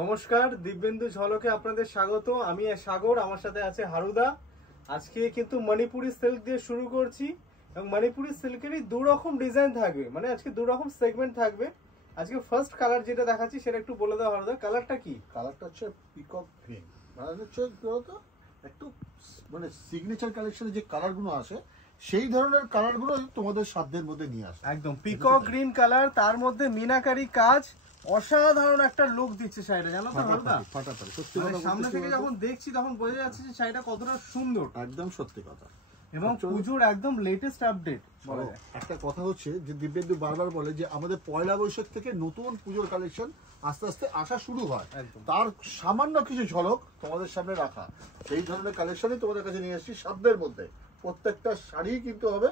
নমস্কার, দিব্যেন্দু ঝলকে আপনাদের স্বাগত। আমি সাগর, আমার সাথে আছে হারুদা। আজকে কিন্তু মণিপুরি সিল্ক দিয়ে শুরু করছি এবং মণিপুরি সিল্কেরই দু রকম ডিজাইন থাকবে, মানে আজকে দু রকম সেগমেন্ট থাকবে। আজকে ফার্স্ট কালার যেটা দেখাচ্ছি সেটা একটু বলে দাও হারুদা, কালারটা কি? কালারটা হচ্ছে পিকক গ্রিন, মানে হচ্ছে একটু মানে সিগনেচার কালেকশনে যে কালারগুলো আসে সেই ধরনের কালারগুলো তোমাদের সাধ্যের মধ্যে নিয়ে আসে। একদম পিকক গ্রিন কালার, তার মধ্যে মিনাকারি কাজ, অসাধারণ একটা লুক দিচ্ছে শাড়িটা, জানো তো হারুদা? ফাটাফাটি, সত্যি মানে কথা সামনে থেকে যখন দেখছি তখন বোঝা যাচ্ছে যে শাড়িটা কতটা সুন্দর, একদম সত্যি কথা। এবং পুজোর একদম লেটেস্ট আপডেট বলা যায়। একটা কথা হচ্ছে যে দিব্যেন্দু বারবার বলে যে আমাদের পয়লা বৈশাখ থেকে নতুন পুজোর কালেকশন আস্তে আস্তে আসা শুরু হয়, তার সামান্য কিছু ঝলক তোমাদের সামনে রাখা। সেই ধরনের কালেকশনই তোমাদের কাছে নিয়ে এসেছি সাধ্যের মধ্যে। প্রত্যেকটা শাড়ি কিন্তু হবে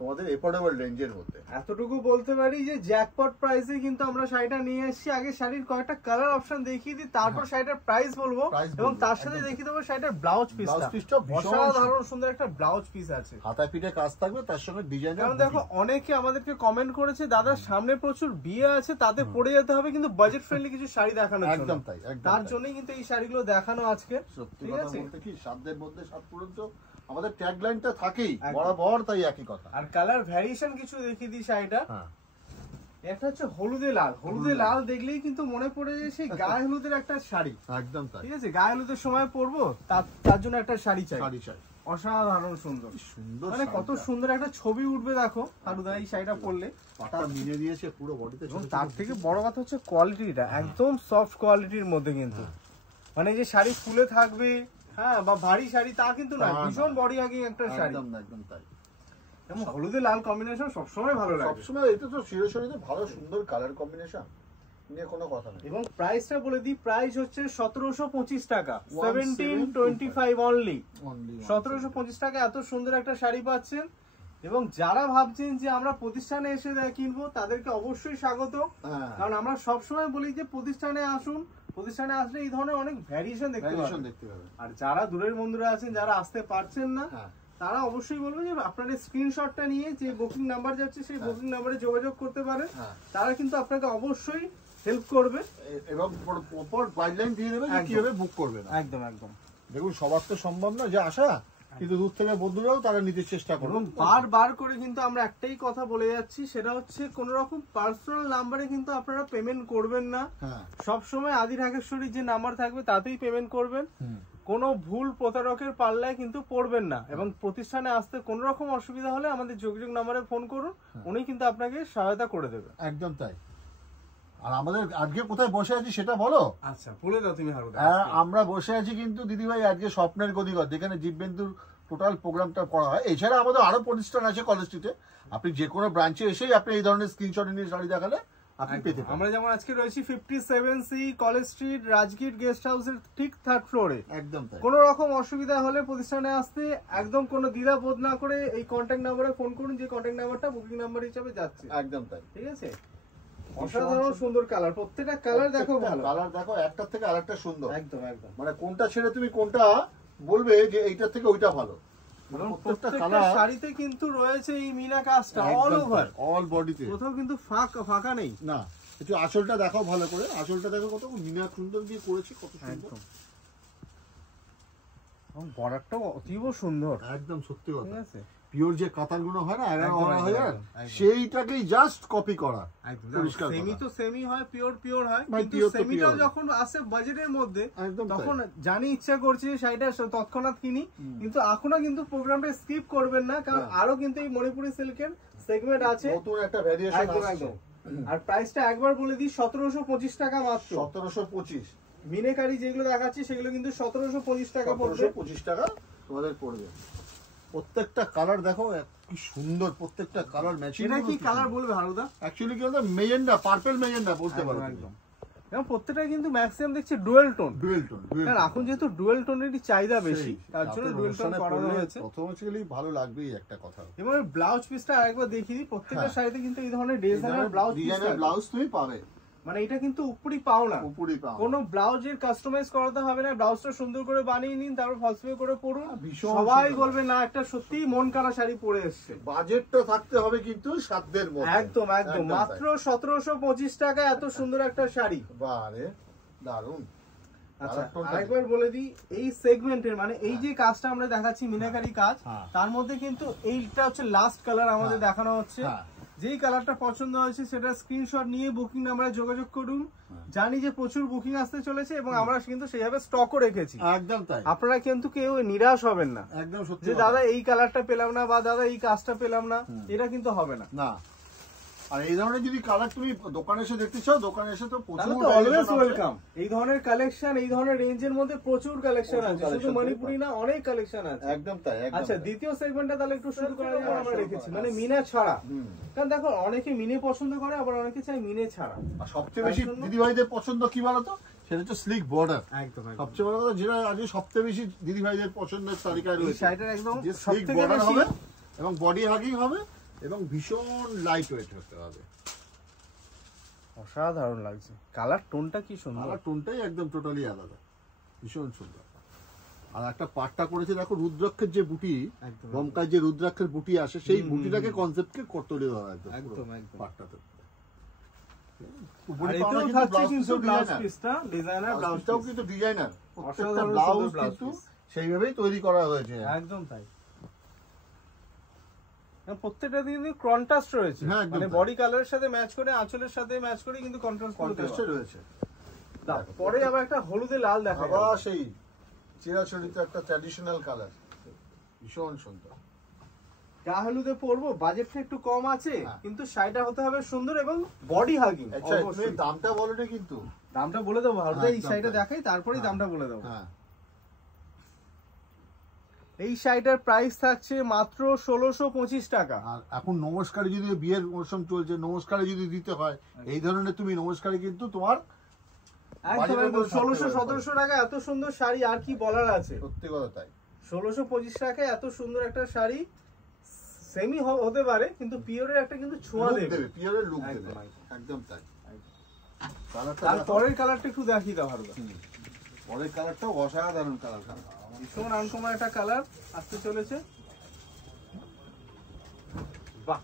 তোমাদের এফোর্ডেবল রেঞ্জের মধ্যে। এতটুকু বলতে পারি যে জ্যাকপট প্রাইসে কিন্তু আমরা শাড়িটা নিয়ে এসেছি। আগে শাড়ির কয়েকটা কালার অপশন দেখিয়ে দিই, তারপর শাড়িটার প্রাইস বলবো এবং তার সাথে দেখিয়ে দেবো শাড়িটার ব্লাউজ পিসটা। অসাধারণ সুন্দর একটা ব্লাউজ পিস আছে, হাতায় পিঠে কাজ থাকবে, তার সঙ্গে ডিজাইন। কারণ দেখো অনেকে আমাদেরকে কমেন্ট করেছে দাদা সামনে প্রচুর বিয়ে আছে, তাতে পরে যেতে হবে কিন্তু বাজেট ফ্রেন্ডলি কিছু শাড়ি দেখানো। একদম তাই, তার জন্যই কিন্তু এই শাড়িগুলো দেখানো আজকে। সত্যি কথা বলতে কি সাধ্যের মধ্যে সাত পর্যন্ত আমাদের ট্যাগলাইনটা থাকেই বরাবর, তাই একই কথা। আর কালার ভ্যারিয়েশন কিছু দেখিয়ে দিই শাড়িটা। একটা হচ্ছে হলুদে লাল, হলুদে লাল দেখলেই কিন্তু মনে পড়ে যায় সেই গায়ে হলুদের একটা শাড়ি। একদম তাই, ঠিক আছে, গায়ে হলুদের সময় পরবো, তার জন্য একটা শাড়ি চাই। অসাধারণ সুন্দর, মানে কত সুন্দর একটা ছবি উঠবে দেখো হারুদা এই শাড়িটা পরলে। পাটা মিলে দিয়েছে পুরো বডিতে, এবং তার থেকে বড় কথা হচ্ছে কোয়ালিটিটা একদম সফট কোয়ালিটির মধ্যে, কিন্তু মানে যে শাড়ি ফুলে থাকবে হ্যাঁ বা ভারী শাড়ি তা কিন্তু না, ভীষণ বডি হাগিং একটা শাড়ি। একদম তাই। এবং হলুদে লাল কম্বিনেশন সবসময় ভালো লাগে, সবসময় এটা তো শিরোশনীতে ভালো সুন্দর কালার কম্বিনেশন নিয়ে কোনো কথা নেই। এবং প্রাইসটা বলে দিই, প্রাইস হচ্ছে 1725 টাকা, 1725 অনলি। 1725 টাকা এত সুন্দর একটা শাড়ি পাচ্ছেন। এবং যারা ভাবছেন যে আমরা প্রতিষ্ঠানে এসে কিনবো তাদেরকে অবশ্যই স্বাগত, কারণ আমরা সবসময় বলি যে প্রতিষ্ঠানে আসুন, প্রতিষ্ঠানে আসলে এই ধরনের অনেক ভ্যারিয়েশন দেখতে পাবেন। আর যারা দূরের বন্ধুরা আছেন, যারা আসতে পারছেন না, তারা অবশ্যই বলবো যে আপনাদের স্ক্রিনশটটা নিয়ে যে বুকিং নাম্বার যাচ্ছে সেই বুকিং নাম্বারে যোগাযোগ করতে পারেন। তারা কিন্তু আপনাকে অবশ্যই হেল্প করবে এবং প্রপার গাইডলাইন দিয়ে দেবে যে কিভাবে বুক করবেন। একদম একদম। দেখুন সবার তো সম্ভব না যে আসা, কিন্তু দূর থেকে বন্ধুরাও তারা নিতে চেষ্টা করবে। বারবার করে কিন্তু আমরা একটাই কথা বলে যাচ্ছি, সেটা হচ্ছে কোন রকম পার্সোনাল নাম্বারে কিন্তু আপনারা পেমেন্ট করবেন না। সব সময় আদি ঢাকেশ্বরীর যে নাম্বার থাকবে তাতেই পেমেন্ট করবেন। কোনো ভুল প্রতারকের পাল্লায় কিন্তু পড়বেন না। এবং প্রতিষ্ঠানে আসতে কোন রকম অসুবিধা হলে আমাদের যোগাযোগ নাম্বারে ফোন করুন, উনি কিন্তু আপনাকে সহায়তা করে দেবে। একদম তাই। আর আমাদের আজকে কোথায় বসে আছি সেটা বলো। আচ্ছা বলে দাও তুমি হারুদা। আমরা বসে আছি কিন্তু দিদিভাই আজকে স্বপ্নের গদিঘর, যেখানে দিব্যেন্দুর টোটাল প্রোগ্রামটা করা হয়। এছাড়া আমাদের আরো প্রতিষ্ঠান আছে কলেজ স্ট্রিটে, আপনি যে কোনো ব্রাঞ্চে এসেই আপনি এই ধরনের স্ক্রিনশট নিয়ে শাড়ি দেখালে আপনি পেতে পারেন। আমরা যেমন আজকে রয়েছি 57C college street Rajgir guest হাউসের ঠিক 3rd ফ্লোরে। একদম তাই। কোনো রকম অসুবিধা হলে প্রতিষ্ঠানে আসতে একদম কোনো দ্বিধা বোধ না করে এই কন্ট্যাক্ট নাম্বারে ফোন করুন, যে কন্ট্যাক্ট নাম্বারটা বুকিং নাম্বার হিসেবে যাচ্ছে। একদম তাই, ঠিক আছে। অসাধারণ সুন্দর কালার, প্রত্যেকটা কালার দেখো ভালো, কালার দেখো একটার থেকে আরেকটা সুন্দর। একদম একদম, মানে কোনটা ছেড়ে তুমি কোনটা বলবে যে এইটার থেকে ওইটা ভালো। প্রত্যেকটা শাড়িতে কিন্তু রয়েছে এই মিনা কাজটা অল ওভার, অল বডিতে, কোথাও কিন্তু ফাঁকা নেই। না একটু আঁচলটা দেখাও ভালো করে, আঁচলটা দেখো কত মিনা সুন্দর দিয়ে করেছি, কত সুন্দর। বর্ডারটাও অতীব সুন্দর, একদম সত্যি কথা। ঠিক আছে, পিওর যে কাতারগুলো হয় না 11,000, সেইটাকেই জাস্ট কপি করা। সেমি তো সেমি হয়, পিওর হয়, কিন্তু সেমিটাও যখন আসে বাজেটের মধ্যে তখন জানি ইচ্ছা করছে শাড়িটা তৎক্ষণাৎ কিনি। কিন্তু এখনো কিন্তু প্রোগ্রামটা স্কিপ করবেন না, কারণ আরো কিন্তু এই মণিপুরি সিল্কের সেগমেন্ট আছে, নতুন একটা ভ্যারিয়েশন আসছে। আর প্রাইসটা একবার বলে দিই, 1725 টাকা মাত্র। 1725 মিনেকারি যেগুলো দেখাচ্ছি সেগুলো কিন্তু 1725 টাকা পড়বে। 1725 টাকা তোমাদের পড়বে। প্রত্যেকটা কালার দেখো কি সুন্দর, প্রত্যেকটা কালার ম্যাচিং। এটা কি কালার বলবে হারুদা? অ্যাকচুয়ালি কি বলতো, মেজেন্ডা, পার্পল মেজেন্ডা বলতে পারো একদম। এবং প্রত্যেকটা কিন্তু ম্যাক্সিমাম দেখছি ডুয়েল টোন। কারণ এখন যেহেতু ডুয়েল টোনেরই চাহিদা বেশি, তার জন্য ডুয়েল টোন করানো হয়েছে। অটোমেটিক্যালি ভালো লাগবেই একটা কথা। এবং ব্লাউজ পিসটা আরেকবার দেখিয়ে দিই, প্রত্যেকটা শাড়িতে কিন্তু এই ধরনের ডিজাইনের ব্লাউজ তুমি পাবে। মানে এটা কিন্তু উপরি পাও না, কোনো ব্লাউজের কাস্টমাইজ করাতে হবে না। ব্লাউজটা সুন্দর করে বানিয়ে নিন, তারপর ফলস পে করে পরুন, সবাই বলবে না একটা সত্যি মন কাড়া শাড়ি পরে এসছে। বাজেটটা থাকতে হবে কিন্তু সাধ্যের মধ্যে। একদম একদম, মাত্র 1725 টাকা এত সুন্দর একটা শাড়ি। বারে দারুন। আচ্ছা আরেকবার বলে দিই, এই সেগমেন্টের মানে এই যে কাজটা আমরা দেখাচ্ছি মিনাকারি কাজ, তার মধ্যে কিন্তু এইটা হচ্ছে লাস্ট কালার আমাদের দেখানো হচ্ছে। যেই কালারটা পছন্দ হয়েছে সেটা স্ক্রিনশট নিয়ে বুকিং নাম্বারে যোগাযোগ করুন। জানি যে প্রচুর বুকিং আসতে চলেছে এবং আমরা কিন্তু সেইভাবে স্টকও রেখেছি। একদম তাই, আপনারা কিন্তু কেউ নিরাশ হবেন না। একদম সত্যি যে দাদা এই কালারটা পেলাম না বা দাদা এই কাজটা পেলাম না, এটা কিন্তু হবে না। না, আর এই ধরনের যদি কালার তুমি দোকানে এসে দেখতে চাও, দোকানে এসে তো প্রচুর অলওয়েজ ওয়েলকাম। এই ধরনের কালেকশন, এই ধরনের রেঞ্জের মধ্যে প্রচুর কালেকশন আছে, শুধু মণিপুরি না, অনেক কালেকশন আছে। একদম তাই। আচ্ছা দ্বিতীয় সেগমেন্টটা তাহলে একটু শুরু করা যাবে। আমরা রেখেছি মানে মিনা ছাড়া, কারণ দেখো অনেকে মিনে পছন্দ করে, আবার অনেকে চায় মিনে ছাড়া। আর সবচেয়ে বেশি দিদিভাইদের পছন্দ কি বলতো, সেটা হচ্ছে স্লিক বর্ডার। একদম সবচেয়ে বড় কথা যেটা আজকে সবচেয়ে বেশি দিদিভাইদের পছন্দের তালিকায় রয়েছে, শাড়িটার একদম স্লিক বর্ডার হবে এবং বডি হাগিং হবে এবং ভীষণ লাইট ওয়েট হতে হবে। অসাধারণ লাগছে, কালার টোনটা কি সুন্দর, কালার টোনটাই একদম টোটালি আলাদা, ভীষণ সুন্দর। আর একটা পাটটা করেছে দেখো, রুদ্রাক্ষের যে বুটি, গমকায় যে রুদ্রাক্ষের বুটি আসে, সেই বুটিটাকে কনসেপ্টকে করতে দেওয়া একদম একদম পাটটাতে। সেইভাবেই তৈরি করা হয়েছে, একদম তাই। প্রত্যেকটা দিকে কন্ট্রাস্ট রয়েছে, মানে বডি কালারের সাথে ম্যাচ করে, আঁচলের সাথে ম্যাচ করে কিন্তু কন্ট্রাস্ট রয়েছে। পরে আবার একটা হলুদে লাল দেখা আবার সেই চিরাচরিত একটা ট্র্যাডিশনাল কালার, ভীষণ সুন্দর। গা হলুদে পরবো, বাজেটটা একটু কম আছে, কিন্তু শাড়িটা হতে হবে সুন্দর এবং বডি হাগিং। দামটা বলো না, কিন্তু দামটা বলে দেবো, এই শাড়িটা দেখাই তারপরেই দামটা বলে দেবো। এই শাড়িটার প্রাইস থাকছে মাত্র 1625 টাকা। আর এখন নমস্কারে যদি বিয়ের মৌসুম চলছে, নমস্কারে যদি দিতে হয় এই ধরনের তুমি নমস্কারে, কিন্তু তোমার 1600-1700 টাকা এত সুন্দর শাড়ি আর কি বলার আছে। সত্যি কথা তাই, 1625 টাকায় এত সুন্দর একটা শাড়ি, সেমি হতে পারে কিন্তু পিওরের একটা কিন্তু ছোঁয়া দেবে, পিওরের লুক দেবে, একদম তাই। তার পরের কালারটা একটু দেখিয়ে দাও ভালো। পরের কালারটাও অসাধারণ কালার, ভীষণ আনকমন একটা কালার আসতে চলেছে। বাহ,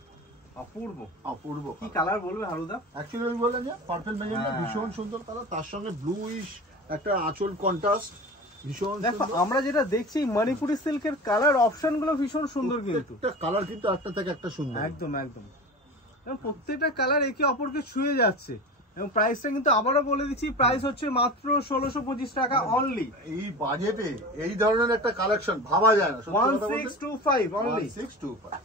অপূর্ব অপূর্ব কি কালার বলবে হারুদা? অ্যাকচুয়ালি আমি বললাম যে পার্পল ম্যাজেন্টা ভীষণ সুন্দর কালার, তার সঙ্গে ব্লুইশ একটা আঁচল কন্ট্রাস্ট, ভীষণ দেখো আমরা যেটা দেখছি মণিপুরি সিল্কের কালার অপশন গুলো ভীষণ সুন্দর, কিন্তু কালার কিন্তু একটা থেকে একটা সুন্দর, একদম একদম। এবং প্রত্যেকটা কালার একে অপরকে ছুঁয়ে যাচ্ছে। এবং প্রাইসটা কিন্তু আবারও বলে দিচ্ছি, প্রাইস হচ্ছে মাত্র 1625 টাকা অনলি। এই বাজেটে এই ধরনের একটা কালেকশন ভাবা যায় না। 1625 অনলি, 1625।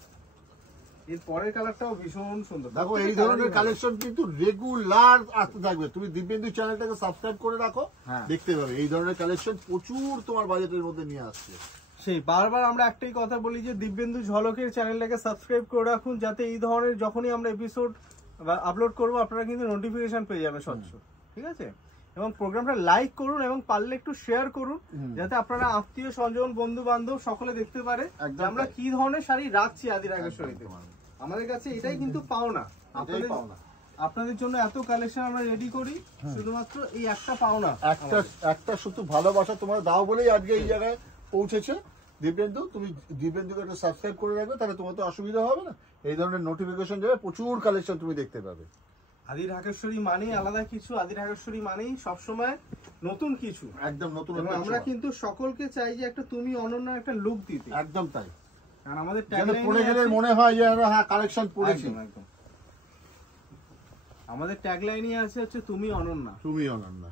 এর পরের কালারটাও ভীষণ সুন্দর। দেখো এই ধরনের কালেকশন কিন্তু রেগুলার আসতে থাকবে, তুমি দিব্যেন্দু চ্যানেলটাকে সাবস্ক্রাইব করে রাখো, দেখতে পাবে এই ধরনের কালেকশন প্রচুর তোমার বাজেটের মধ্যে নিয়ে আসছে। সেই বারবার আমরা একটাই কথা বলি যে দিব্যেন্দু ঝলকের চ্যানেলটাকে সাবস্ক্রাইব করে রাখুন, যাতে এই ধরনের যখনই আমরা এপিসোড আপলোড করবো আপনারা কিন্তু নোটিফিকেশন পেয়ে যাবে স্বচ্ছ, ঠিক আছে? এবং প্রোগ্রামটা লাইক করুন এবং পারলে একটু শেয়ার করুন, যাতে আপনারা আত্মীয় স্বজন বন্ধু বান্ধব সকলে দেখতে পারে আমরা কি ধরনের শাড়ি রাখছি আদি রাগেশ্বরীতে। আমাদের কাছে এটাই কিন্তু পাওনা, আপনাদের জন্য এত কালেকশন আমরা রেডি করি, শুধুমাত্র এই একটা পাওনা, একটা শুধু ভালোবাসা তোমরা দাও বলেই আজকে এই জায়গায় পৌঁছেছে। দিব্যেন্দু, তুমি দিব্যেন্দুকে একটু সাবস্ক্রাইব করে রাখবে, তাহলে তোমার তো অসুবিধা হবে না, এই ধরনের নোটিফিকেশন যাবে, প্রচুর কালেকশন তুমি দেখতে পাবে। আদি ঢাকেশ্বরী মানেই আলাদা কিছু, আদি ঢাকেশ্বরী মানেই সবসময় নতুন কিছু, একদম নতুন। আমরা কিন্তু সকলকে চাই যে একটা তুমি অনন্য একটা লুক দিতে, একদম তাই। কারণ আমাদের পড়ে গেলে মনে হয় যে হ্যাঁ কালেকশন পড়েছি, একদম। আমাদের ট্যাগলাইনই আছে হচ্ছে তুমি অনন্যা, তুমি অনন্যা।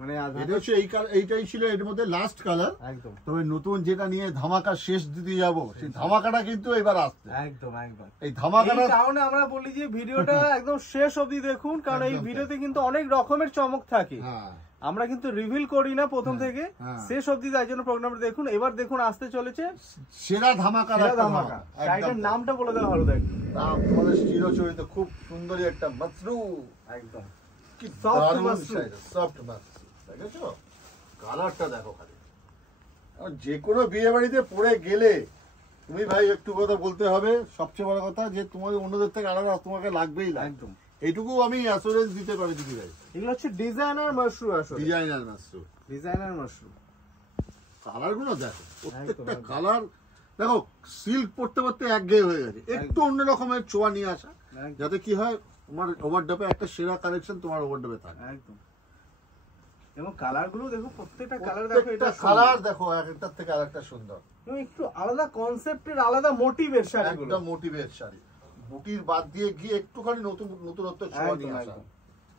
মানে এটা হচ্ছে এইটাই ছিল এর মধ্যে লাস্ট কালার, একদম। তবে নতুন যেটা নিয়ে ধামাকা শেষ দিতে যাব, সেই ধামাকাটা কিন্তু এবার আসছে, একদম একদম। এই ধামাকাটার কারণে আমরা বলি যে ভিডিওটা একদম শেষ অবধি দেখুন, কারণ এই ভিডিওতে কিন্তু অনেক রকমের চমক থাকে, আমরা কিন্তু রিভিল করি না প্রথম থেকে শেষ অবধি, তাই জন্য প্রোগ্রামটা দেখুন। এবার দেখুন আসতে চলেছে সেরা ধামাকা, ধামাকা। শাড়িটার নামটা বলে দেওয়া হলো, দেখুন নাম তোমাদের চিরচরিত খুব সুন্দরী একটা মাসরু, একদম কি দারুণ শাড়ি, সফট মাসরু। দেখেছো কালারটা দেখো খালি, যে কোনো বিয়ে বাড়িতে পরে গেলে তুমি ভাই একটু কথা বলতে হবে, সবচেয়ে বড় কথা যে তোমাদের অন্যদের থেকে আলাদা তোমাকে লাগবেই, একদম। এইটুকু আমি অ্যাসুরেন্স দিতে পারি দিদি ভাই। এগুলো হচ্ছে ডিজাইনার মাশরু, আসলে designer Mashru, designer Mashru. Colour গুলো দেখো, প্রত্যেকটা কালার দেখো, সিল্ক পড়তে পড়তে একঘেয়ে হয়ে গেছে, একটু অন্য রকমের ছোঁয়া নিয়ে আসা, যাতে কি হয় তোমার ওভারডপে একটা সেরা কালেকশন তোমার ওভারডপে থাকে, একদম। এবং কালার গুলো দেখো, প্রত্যেকটা কালার দেখো, এটা কালার দেখো এক একটার থেকে আরেকটা সুন্দর, এবং একটু আলাদা কনসেপ্টের, আলাদা মোটিভের শাড়িগুলো, একদম মোটিভের শাড়ি। বুটির বাদ দিয়ে গিয়ে একটুখানি নতুনত্ব ছোঁয়া নিয়ে আসা।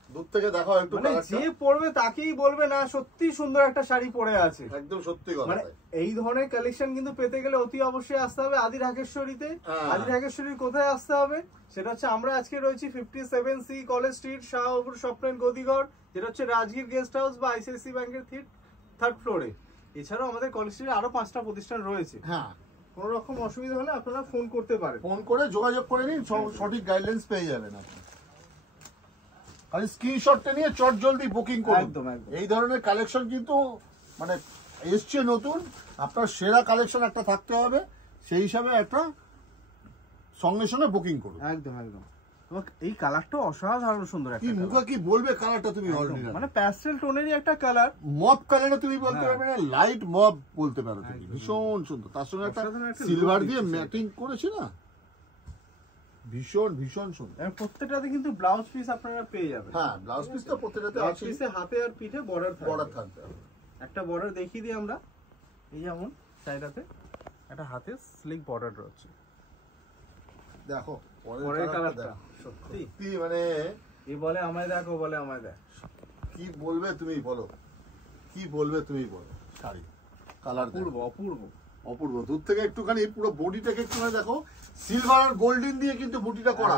দূর থেকে দেখো একটু, মানে যে পরবে তাকেই বলবে না সত্যি সুন্দর একটা শাড়ি পরে আছে, একদম সত্যি কথা। মানে এই ধরনের কালেকশন কিন্তু পেতে গেলে অতি অবশ্যই আসতে হবে আদি ঢাকেশ্বরীতে। আদি ঢাকেশ্বরীর কোথায় আসতে হবে সেটা হচ্ছে, আমরা আজকে রয়েছি 57C কলেজ স্ট্রিট, শাহপুর স্বপ্নের গদিঘর, যেটা হচ্ছে রাজগীর গেস্ট হাউস বা আইসিআইসি ব্যাংকের 3rd ফ্লোরে। এছাড়াও আমাদের কলেজ স্ট্রিটে আরো 5টা প্রতিষ্ঠান রয়েছে। হ্যাঁ, কোন রকম অসুবিধা হলে আপনারা ফোন করতে পারেন, ফোন করে যোগাযোগ করে নিন, সঠিক গাইডলাইন্স পেয়ে যাবেন আপনি। খালি স্ক্রিনশটটা নিয়ে চট জলদি বুকিং করুন। একদম একদম। এই ধরনের কালেকশন কিন্তু মানে এসছে নতুন, আপনার সেরা কালেকশন একটা থাকতে হবে, সেই হিসাবে একটা সঙ্গে সঙ্গে বুকিং করুন। একদম একদম। এই কালারটা অসাধারণ সুন্দর একটা, কি মুখে কি বলবে কালারটা তুমি, অরিজিনাল মানে প্যাস্টেল টোনেরই একটা কালার, মব কালারে তুমি বলতে পারবে না, লাইট মব বলতে পারো তুমি, ভীষণ সুন্দর। তার সঙ্গে একটা সিলভার দিয়ে ম্যাটিং করেছে না, ভীষণ ভীষণ সুন্দর। প্রত্যেকটাতে কিন্তু ব্লাউজ পিস আপনারা পেয়ে যাবেন। হ্যাঁ, ব্লাউজ পিস তো প্রত্যেকটাতে আছে, পিসে হাতে আর পিঠে বর্ডার থাকবে। একটা বর্ডার দেখিয়ে দিই আমরা, এই যেমন সাইডটাতে একটা হাতে স্লিক বর্ডার রয়েছে, দেখো পরের কালারটা সত্যি মানে এই বলে আমায় দেখ, ও বলে আমায় দেখ, কি বলবে তুমি বলো, কি বলবে তুমি বলো। শাড়ি কালার অপূর্ব অপূর্ব অপূর্ব। দূর থেকে একটুখানি পুরো বডিটাকে একটুখানি দেখো, সিলভার আর গোল্ডেন দিয়ে কিন্তু বুটিটা করা,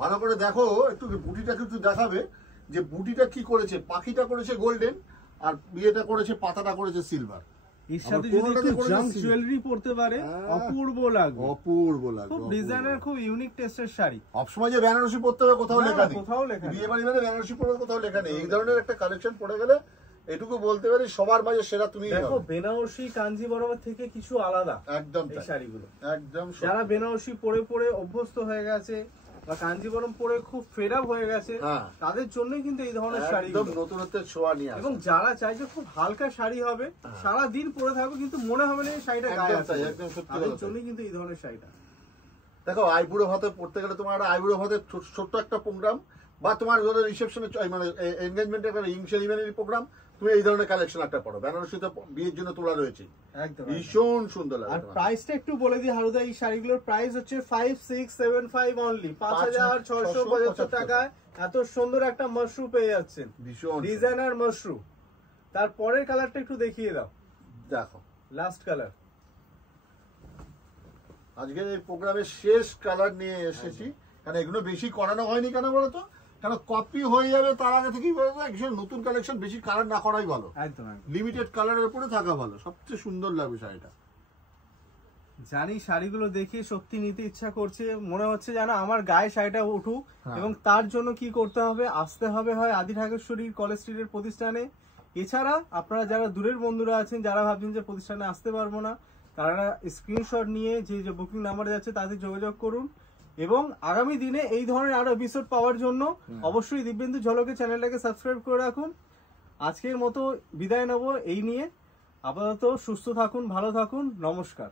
ভালো করে দেখো একটু বুটিটাকে একটু দেখাবে যে বুটিটা কি করেছে, পাখিটা করেছে গোল্ডেন আর বিয়েটা করেছে, পাতাটা করেছে সিলভার। এর সাথে যদি একটু জাঙ্ক জুয়েলারি পড়তে পারে অপূর্ব লাগবে, অপূর্ব লাগবে। খুব ডিজাইনের, খুব ইউনিক টেস্টের শাড়ি। সবসময় যে বেনারসি পড়তে হবে কোথাও লেখা নেই, কোথাও লেখা নেই, বিয়ে বাড়ি মানে বেনারসি পড়বে কোথাও লেখা নেই। এই ধরনের একটা কালেকশন পড়ে গেলে এটুকু বলতে পারি সবার মাঝে সেরা তুমি। দেখো বেনারসি কাঞ্জিবরম থেকে কিছু আলাদা একদম এই শাড়িগুলো, একদম। যারা বেনারসি পরে পরে অভ্যস্ত হয়ে গেছে বা কাঞ্জিবরম পরে খুব ফেড আপ হয়ে গেছে, তাদের জন্য কিন্তু এই ধরনের শাড়ি একদম নতুনত্বের ছোঁয়া নিয়ে আসে। এবং যারা চায় যে খুব হালকা শাড়ি হবে, সারা দিন পরে থাকবে কিন্তু মনে হবে না এই শাড়িটা গায়ে আছে, একদম সত্যি তাদের কথা। জন্য কিন্তু এই ধরনের শাড়িটা। দেখো আইবুড়ো ভাতে পড়তে গেলে তোমার একটা আইবুড়ো ভাতের ছোট্ট একটা প্রোগ্রাম, বা তোমার ধরো রিসেপশনে মানে এনগেজমেন্টের একটা রিং সেরিমনির প্রোগ্রাম, তুমি এই ধরনের কালেকশন একটা পড়ো। বেনারসিতে বিয়ের জন্য তোলা রয়েছে, একদম ভীষণ সুন্দর লাগে। আর প্রাইসটা একটু বলে দিই হারুদা, এই শাড়িগুলোর প্রাইস হচ্ছে 5675 অনলি, 5675 টাকায় এত সুন্দর একটা মাশরু পেয়ে যাচ্ছেন, ভীষণ ডিজাইনার মাশরু। তারপরের কালারটা একটু দেখিয়ে দাও, দেখো লাস্ট কালার। আজকের এই প্রোগ্রামের শেষ কালার নিয়ে এসেছি, কারণ এগুলো বেশি করানো হয়নি। কেন বলতো, কেন কপি হয়ে যাবে তার আগে থেকেই বলতো নতুন কালেকশন বেশি কালার না করাই ভালো, একদম লিমিটেড কালারের উপরে থাকা ভালো, সবচেয়ে সুন্দর লাগবে শাড়িটা। জানি শাড়িগুলো দেখে সত্যি নিতে ইচ্ছা করছে, মনে হচ্ছে যেন আমার গায়ে শাড়িটা উঠুক, এবং তার জন্য কি করতে হবে, আসতে হবে হয় আদি ঢাকেশ্বরী কলেজ স্ট্রিটের প্রতিষ্ঠানে। এছাড়া আপনারা যারা দূরের বন্ধুরা আছেন, যারা ভাবছেন যে প্রতিষ্ঠানে আসতে পারবো না, তারা স্ক্রিনশট নিয়ে যে বুকিং নাম্বার যাচ্ছে তাতে যোগাযোগ করুন। এবং আগামী দিনে এই ধরনের আরো এপিসোড পাওয়ার জন্য অবশ্যই দিব্যেন্দু ঝলকের চ্যানেলটাকে সাবস্ক্রাইব করে রাখুন। আজকের মতো বিদায় নেব এই নিয়ে। আপাতত সুস্থ থাকুন, ভালো থাকুন, নমস্কার।